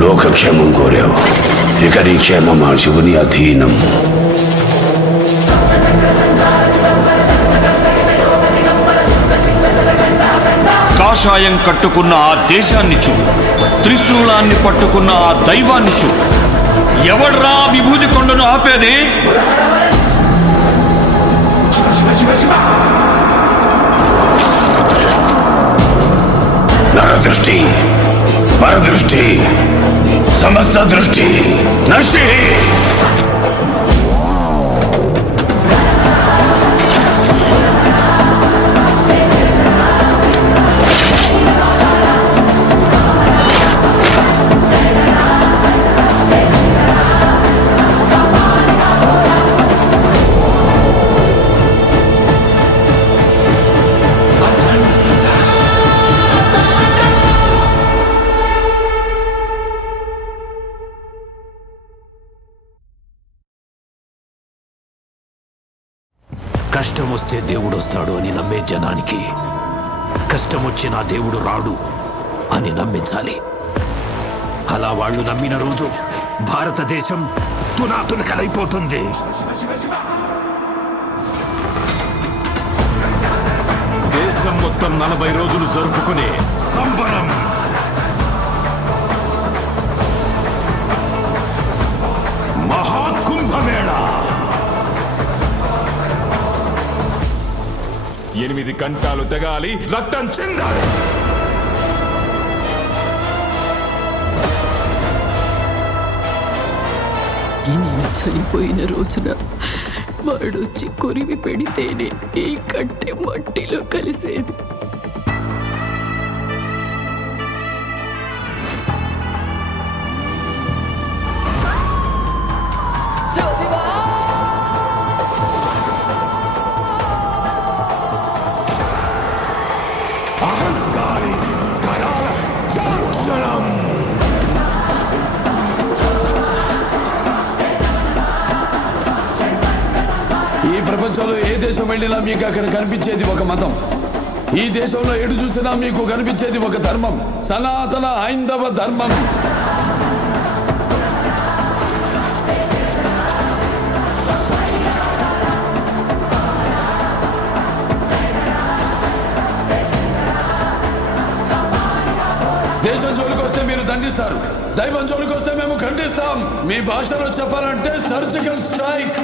లోకక్షేమం కోరావు. ఇక నీ క్షేమం ఆ శివుని అధీనం. కాషాయం కట్టుకున్న ఆ దేశాన్ని చూడు, త్రిశూలాన్ని పట్టుకున్న ఆ దైవాన్ని చూడు. ఎవడ్రా విభూతి కొండను ఆపేది? నరదృష్టి, పరదృష్టి, సమస్త దృష్టి నశి. కష్టం వస్తే దేవుడు వస్తాడు అని నమ్మే జనానికి కష్టం వచ్చినా దేవుడు రాడు అని నమ్మించాలి. అలా వాళ్ళు నమ్మిన రోజు భారతదేశం తునాతునకలైపోతుంది. దేశం మొత్తం 40 రోజులు జరుపుకునే సంబరం. మహాకుంభమేళ 8 గంటలు తెగాలి, రక్తం చెందాలి. నేను చనిపోయిన రోజున వాడొచ్చి కొరివి పెడితేనే ఈ కట్టె మట్టిలో కలిసేది. ఈ ప్రపంచంలో ఏ దేశం వెళ్ళినా మీకు అక్కడ కనిపించేది ఒక మతం. ఈ దేశంలో ఎటు చూసినా మీకు కనిపించేది ఒక ధర్మం, సనాతన హైందవ ధర్మం. దేశం జోలికి వస్తే మీరు దండిస్తారు, దైవం జోలికి వస్తే మేము ఖండిస్తాం. మీ భాషలో చెప్పాలంటే సర్జికల్ స్ట్రైక్.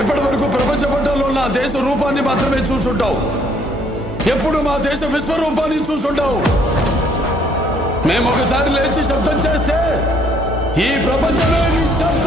ఇప్పటి వరకు ప్రపంచ పటంలో నా దేశ రూపాన్ని మాత్రమే చూసుంటావు. ఎప్పుడు మా దేశ విశ్వరూపాన్ని చూసుంటావు. మేము ఒకసారి లేచి శబ్దం చేస్తే ఈ ప్రపంచమే నిశ్శబ్దం.